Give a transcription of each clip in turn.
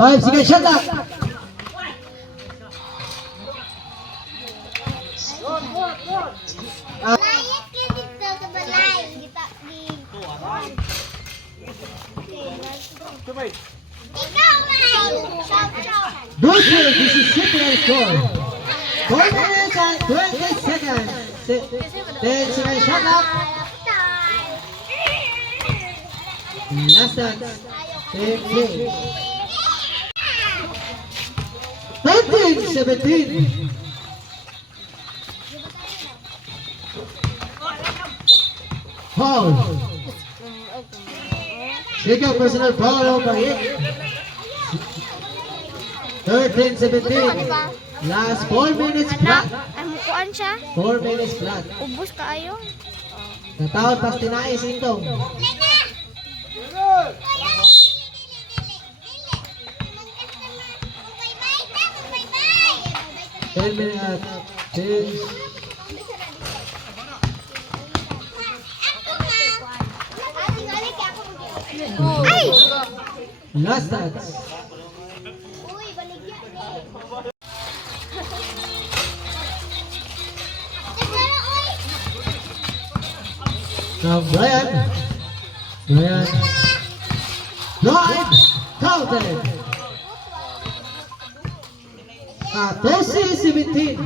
Five seconds shot clock. Booster, this is Cyprian score. 4 minutes and 20 seconds. 10 seconds shot clock. Last dance. 15. 17. Foul. Second personal foul of Bahit. 13-17. Last 4 minutes flat. Ay, mukuan siya. 4 minutes flat. Ubus ka ayo. Natawad pas tinais itong. Ten minutes. 10. Ay! Last dance. Now Brian. Drive. Counted. 14-17.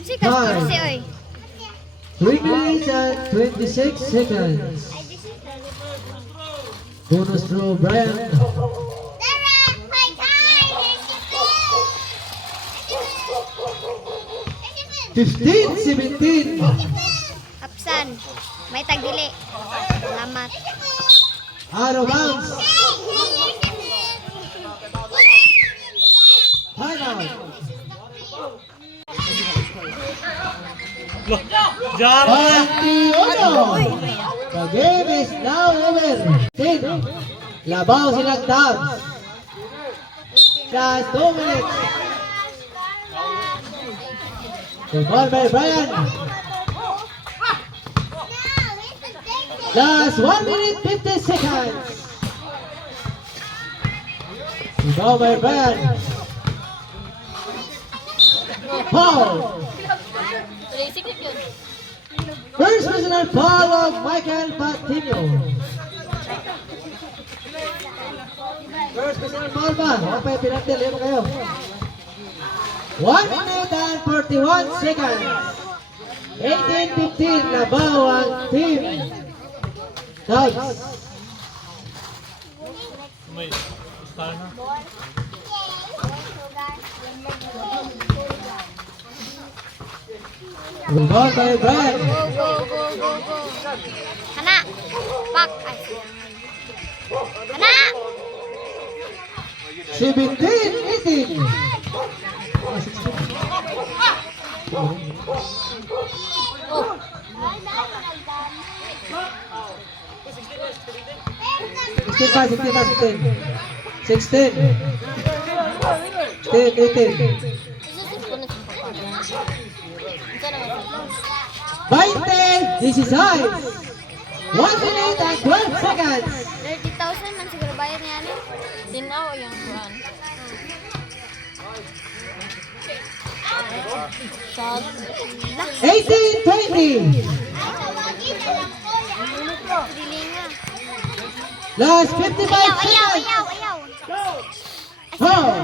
Sikas kasi oy. 3 minutes and 26 seconds. Bonus throw, Brian. 15-17. Apsan. May tagdili. Salamat. Out of bounds. Timeout. The game is now over. 10. Labaw silang Dubs. Just 2 minutes. The ball by Brian. Last 1 minute 50 seconds. The ball by Brian. Foul. First personal foul of Michael Patino. First personal foul ba? Okay, pinagdil. Yan kayo. 1 minute and 41 seconds. 18-15 na ba ang team Dubs? The ball by Brian. Kana. Pak. Ay. Kana. 17-18. Sixteen. 18. 20. This is high. 1 minute and 12 seconds. 30,000 man siguro bayad niya ano? Dinaw yung kuan. Shot. 18-20. Dilinga. Last 55 seconds. Ayaw. Foul.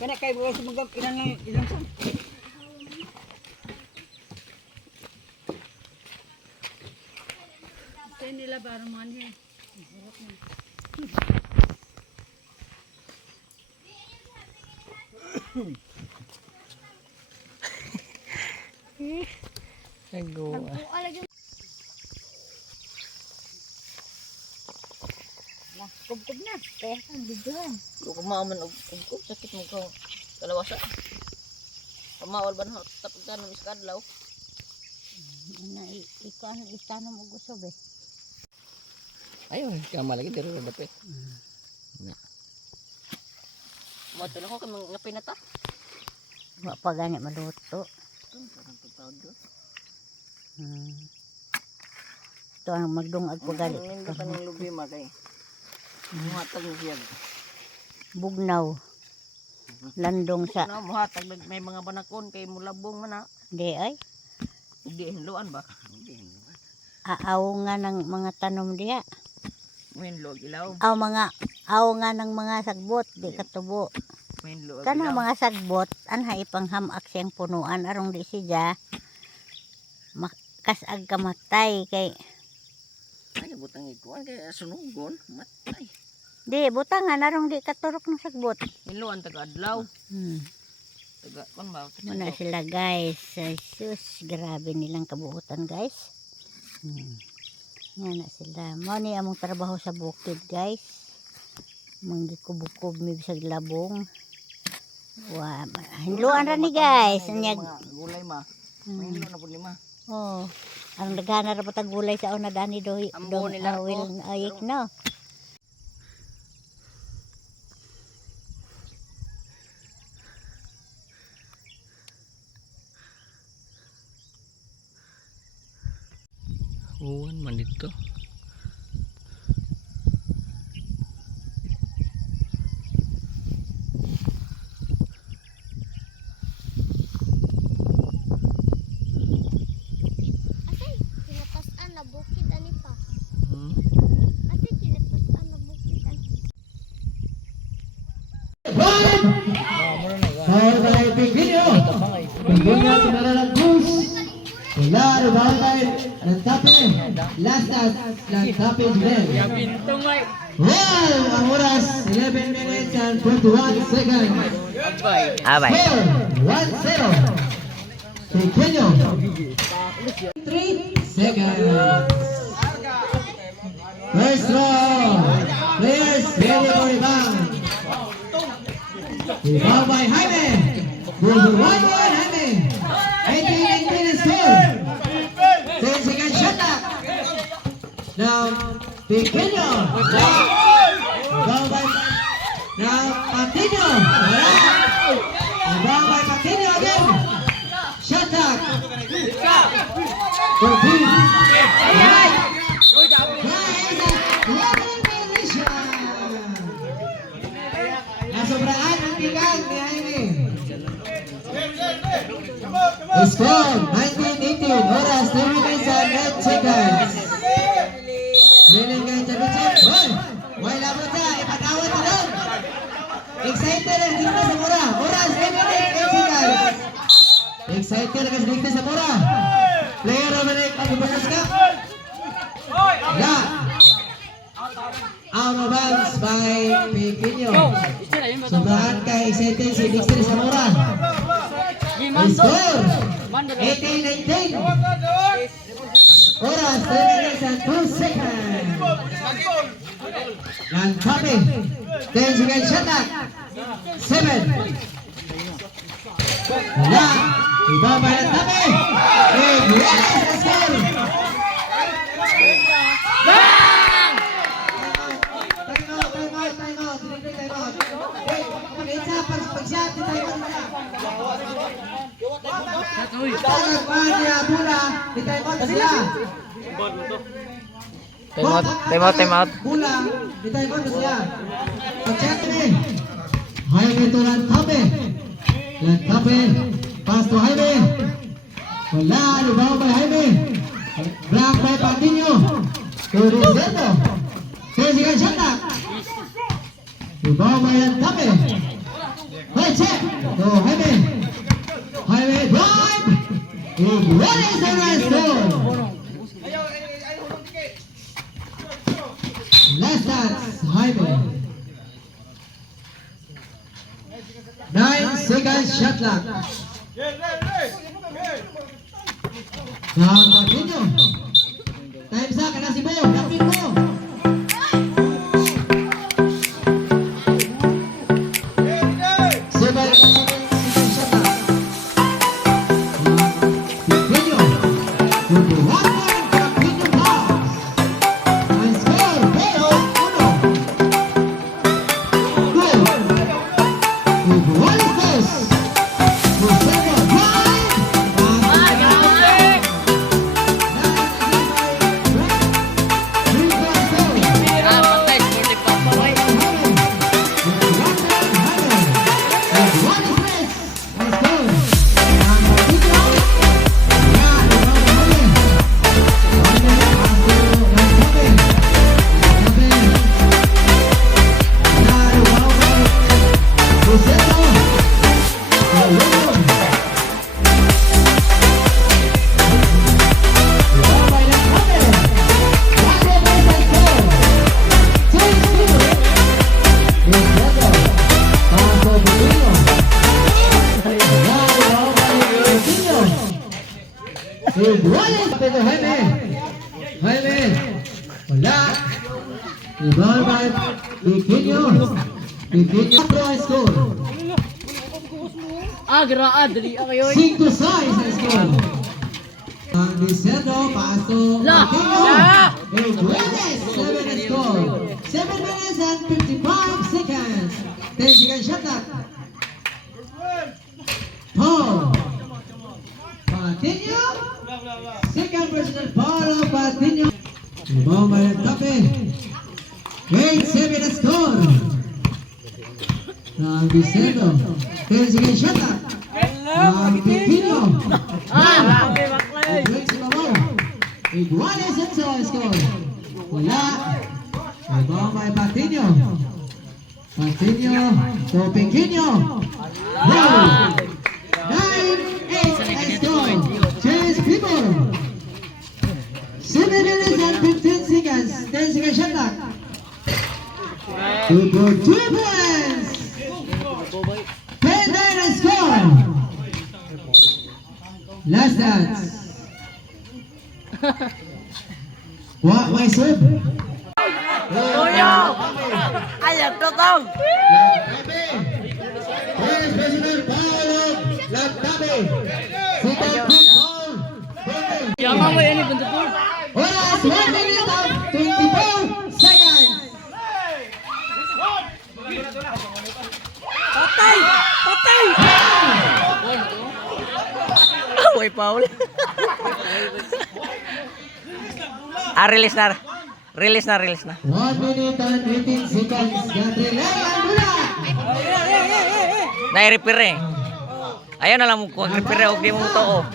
Kana kay buwas magam ilang sa. Sen nila baro man he. Nagawa. Alagyan. Kubkob na. Kaya kan biduhan. Kung kumaaman og sakit mo kang kalawasa. Pamawal ba na tapos ka ng iskadlaw? Na ikuan itanam og usob eh. Ayun, kama lagi dito na dapat. Mo tulo ko kay mga pinata. Wa pa gani maluto. Ito ang magdungag ko gali. Hindi pa ng lubi kay. Muhatag mo siya. Bugnaw. Landong sa. Na muhatag may mga banakon kay mulabong man na. Di ay. Hindi hinluan ba? Hindi hinluan. Aaw nga ng mga tanom diha. Hinlo ilaw. Aw nga ng mga sagbot di katubo. Hinlo. Kanang mga sagbot anha ipanghamak siyang punuan arong di siya kasag kamatay kay Ay butang ikuan kay sunugon matay. di butangan arong di katurok ng sagbot. Hinluan taga adlaw. Taga kon ba? Muna sila guys. Ay, sus, grabe nilang kabuutan guys. Yan na sila. Mani among trabaho sa bukid guys. Manggikubukob mi bisag labong. Wa, hinluan ra ni guys. Anyag. Gulay ma. Hinlo na pud lima. Oh. Ang naghana ra patag gulay sa una dani do Ambo nila awil ayik no. Uwan man dito. Ate, kinatasan na bukid ani pa. Hmm. Ate, kinatasan na bukid ani. Bawal Pequeño. Pequeño pinaralang bus. Claro, bawal Lantape. Lastas Lantape Jubel. Wow, ang oras 11 minutes and 21 seconds. Abay. Score 1-0. Pequeño. 3 seconds. First row. Players ready for rebound. Rebound by Jaime. Will be 1 point Jaime. 18-19 is score. 10 seconds shot clock. Now Pequeño. Rebound by now Patino. Rebound by Patino again. Shot clock. 14. Right. Nasobraan ang tigang ni Jaime. Score 19-18. Oras 3 minutes and 9 seconds. Rinig kayo championship. Hoy! Hoy, labot siya. Ipatawad mo doon. Excited ang dito sa mura. Oras 3 minutes 8 seconds. Excited ang dito sa mura. Player of the night. Pag-ibagas ka. La. Out of bounds by Pequeño. Sobrahan ka excited si Dexter Zamora. Score 18-19. Oras 3 minutes and 2 seconds. Lantape. 10 seconds shot clock. 7. Wala. Iba ba Lantape? Yes, the score. Time out. Bola, ditaikon na siya. Pag-check ni. Jaime to Lantape. Lantape. Pass to Jaime. Wala, rebound by Jaime. Block by Patino. To Rizzo. 10 seconds shot clock. Rebound by Lantape. Right check. To Jaime. Jaime drive. Iguales the last goal. Last dance, Jaime. 9 seconds shot clock. Marquinhos. Time's up, kena si Bo. Kapin mo. Seven seconds shot clock. Marquinhos. With the 1-1 Marquinhos pass. And score, pero 1. Goal. Iguales dos. Lucero drive. Iguales pero Jaime. Jaime. Wala. Ibang by Piquinho. Piquinho pro score. Agra, dali kayo. 5-6 ang score. Ang Vicento, paso. Piquinho. Iguales 7 ang score. 7 minutes and 55 seconds. 10 seconds shot clock. Paul. Patinho. Second personal foul of Patinho. Ibang by Tape. 8-7 ang score. Ang Vicento. 10 seconds shot clock. Ang Piquinho. Iguales ang score. Wala. Ibang by Patinho. Patinho. To Piquinho. Goal. 9-8 ang score. Change people. 7 minutes and 15 seconds. 10 seconds shot clock. To go 2 points. 10-9 ang score. Last dance. Wa may sub. Toyo! Ayan, totong! First personal foul of Lagtabe. Second quick foul. Yang mo yan, bentuk tur. Oras 1 minute and 24 seconds. Patay! Patay! Away, Paul. Release na. Release na, release na. 1 minute and 18 seconds. Gabriel Andula. Na-repair eh. Ayaw na lang kung repair o di mo ito oh.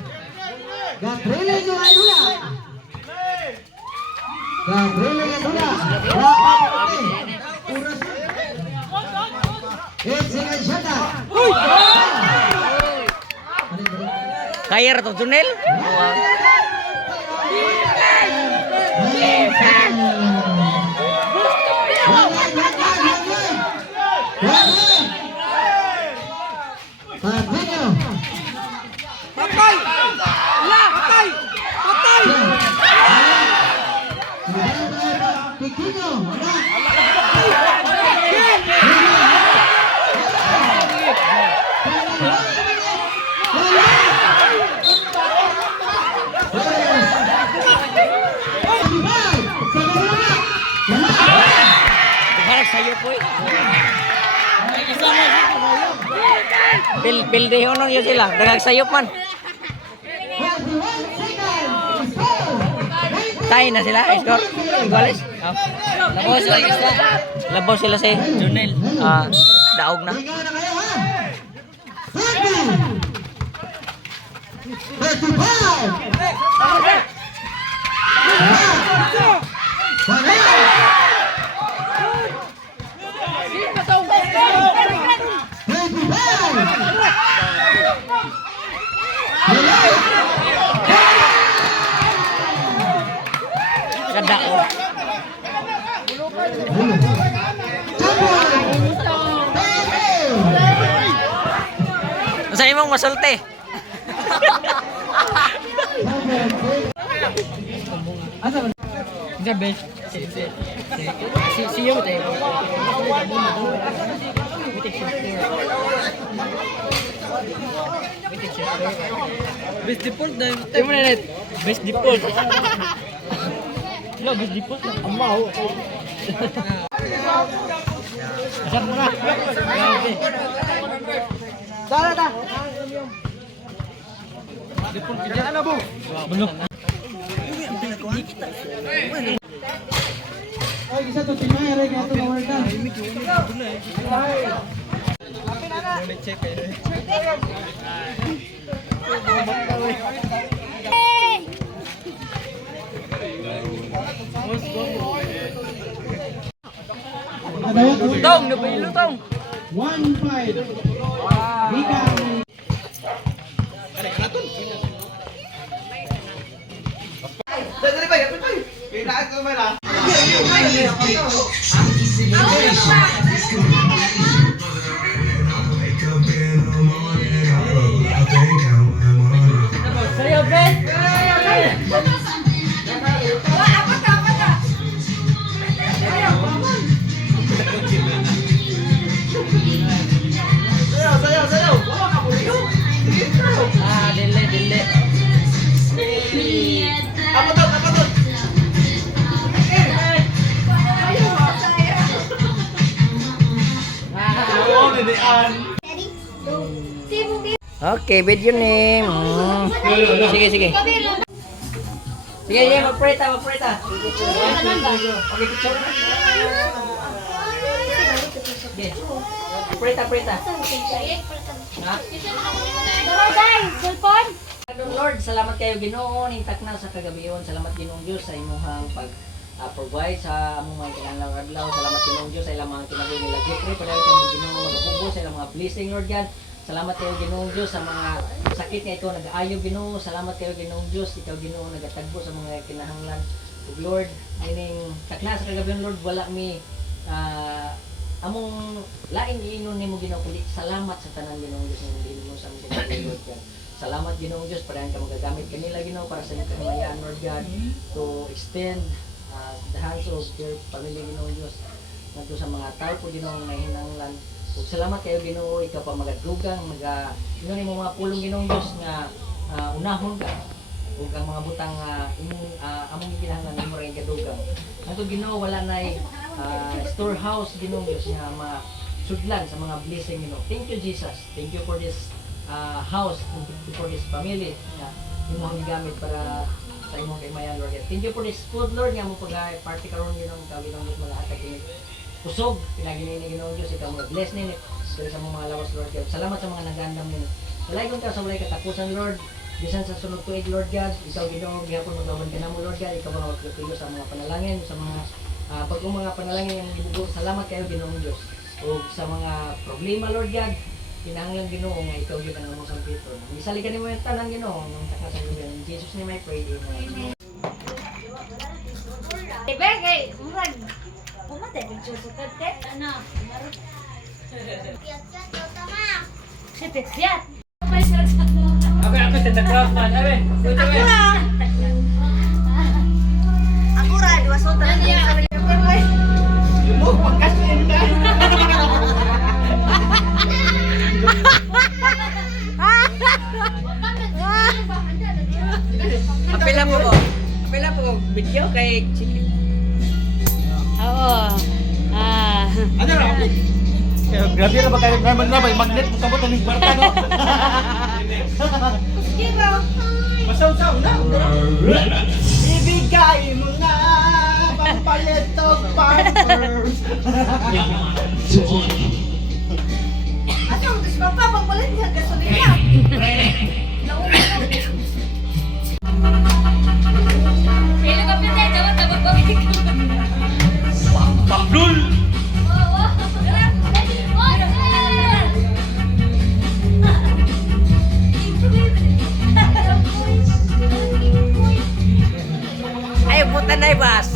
Gabriel Andula. Gabriel Andula. 8 seconds shot clock. Kaya ra to, Junel? Patay! Patay! Patay! Piquinho! Harap sa'yo po eh. Pildeho nun yun sila. Dagag sa'yo man. Tayo na sila. Score. Iguales. Labaw sila. Labaw sila si Junel. Daog na. 35! daog. Sa imong masulti. Best default na yung net. Best default. Yo, best default na. Amaw. Asar mo na. Tara ta. Default kita ano bu? Belum. Ay, isa to tinay rin nga ito na wardan. Tong, nabaylo tong. 1-5. Bigay. Sayo, Ben. Ah, dili. Okay, video name. Sige. Sige, mag-pray ta. Okay, picture. Okay. Pray ta. Ha? guys, cellphone. Lord, salamat kayo Ginoo ning takna sa kagabion. Salamat Ginoong Dios sa imong provide sa among mga kinahanglan adlaw. Salamat Ginoong Dios sa ilang mga kinabuhi nila. Gipre padayong kamo Ginoo magpubo sa ilang mga blessing Lord God. Salamat kayo Ginoong Dios sa mga sakit nga ikaw nag-aayo Ginoo. Salamat kayo Ginoong Dios, ikaw Ginoo nagatagbo sa mga kinahanglan. Ug Lord, ining takna sa kagabion Lord, wala mi among laing giinon nimo Ginoo kundi salamat sa tanan Ginoong Dios nga dili mo sa among kinabuhi Lord God. Salamat Ginoong Dios para ka magagamit kanila Ginoo para sa imong kahimayan Lord God to extend the hands of your family Ginoong Dios ngadto sa mga tao po Ginoo nga hinanglan. Ug salamat kayo Ginoo ikaw pa magadugang ingon nimo mga pulong Ginoong Dios nga unahon ka ug ang mga butang imong among kinahanglan imo ray gadugang. Ngadto Ginoo wala nay storehouse Ginoong Dios nga masudlan sa mga blessing Ginoo. Thank you Jesus. Thank you for this house, for this family na imong gigamit para sa imong kaymayan Lord. Thank you for this food Lord nga mo pag-party karon Ginoo ikaw Ginoo Dios malahatag kini usog pinagini ni Ginoo Dios ikaw mo bless nini diri sa mga lawas Lord God. Salamat sa mga nagandam nini. Walay kun ka sa walay katapusan Lord. Bisan sa sunod tuig Lord God, ikaw Ginoo gihapon magawan ka namo Lord God, ikaw mga magpilo sa mga panalangin sa mga pag-o mga panalangin yang gibugo. Salamat kayo Ginoong Dios. Ug sa mga problema Lord God, kinahanglan Ginoo nga ikaw gyud ang among sampito. Misalikan nimo yung tanan Ginoo ng takasaluyan. In Jesus name I pray. Amen. Ibigay, murag. Pumatay din siya sa tagtet. Ano? Sipit-siyat. Ako sa takrap man, aben. Ako ra, dua sota lang sa sarili ko. Mo pagkasin ka. Apela po video kay Chiki. Oo. Ano na? Grabe na ba kayo naman na magnet mo sabot ng kwarta no? Masaw-saw na. Ibigay mo na pampalit of partners. Ato, gusto pa pagpalit niya gasolina. Kailan ka pinay? Dapat babalik. Pakdul! Ay, puta na ibas.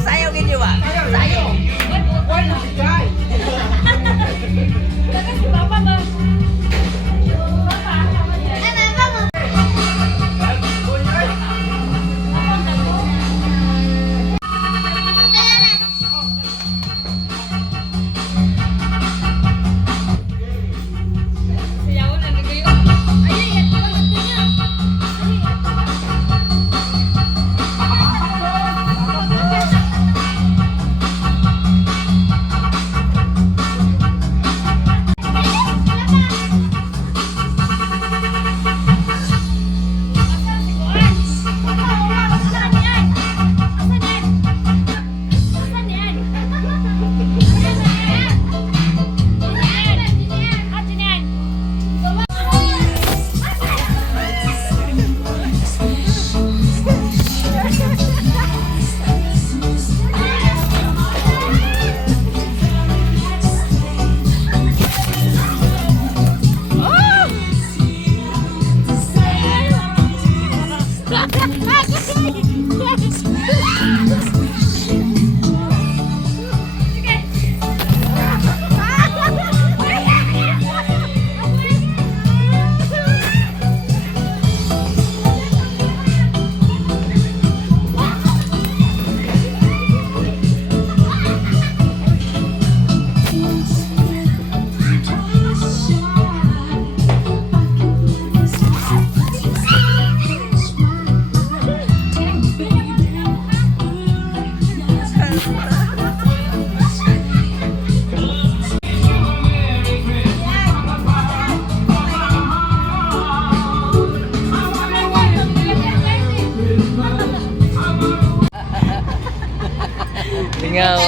Singaw.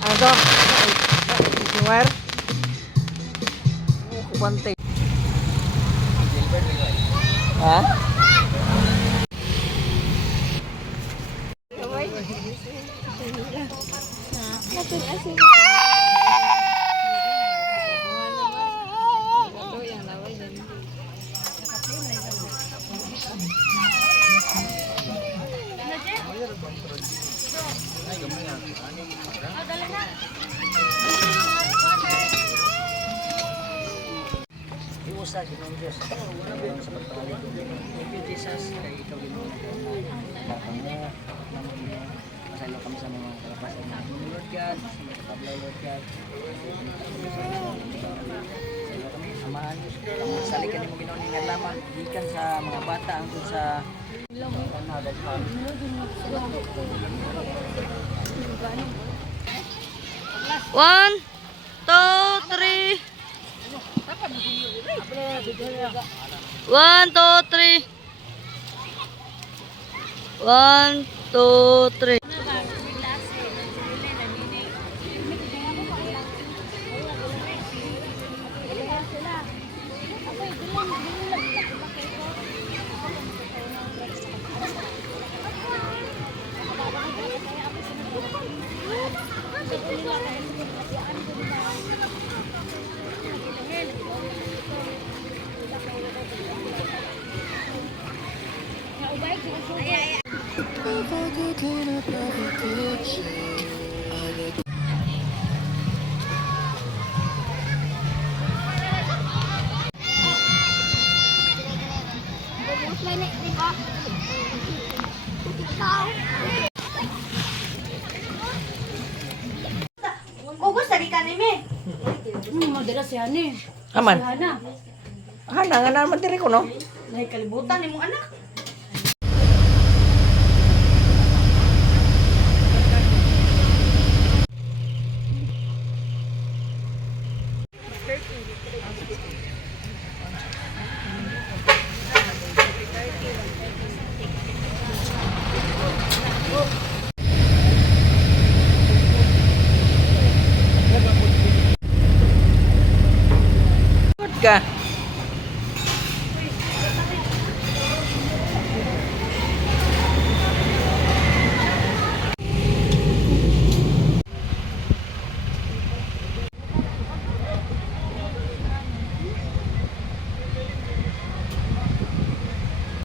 Ano to? Wire? Kubante. Ha? Iusa Ginoong Diyos sa pagpapalit. Thank you Jesus kay ikaw Ginoong Bata mo masalo kami sa mga kalapasan natin Lord God sa mga katablaw Lord God masalo kami amahan salikan mo Ginoong nga lamang gikan sa mga bata hangtod sa One, two, three. 1, 2, 3. 1, 2, 3. Aman. Hana nga naman diri ko no. Kalibutan ni mong anak.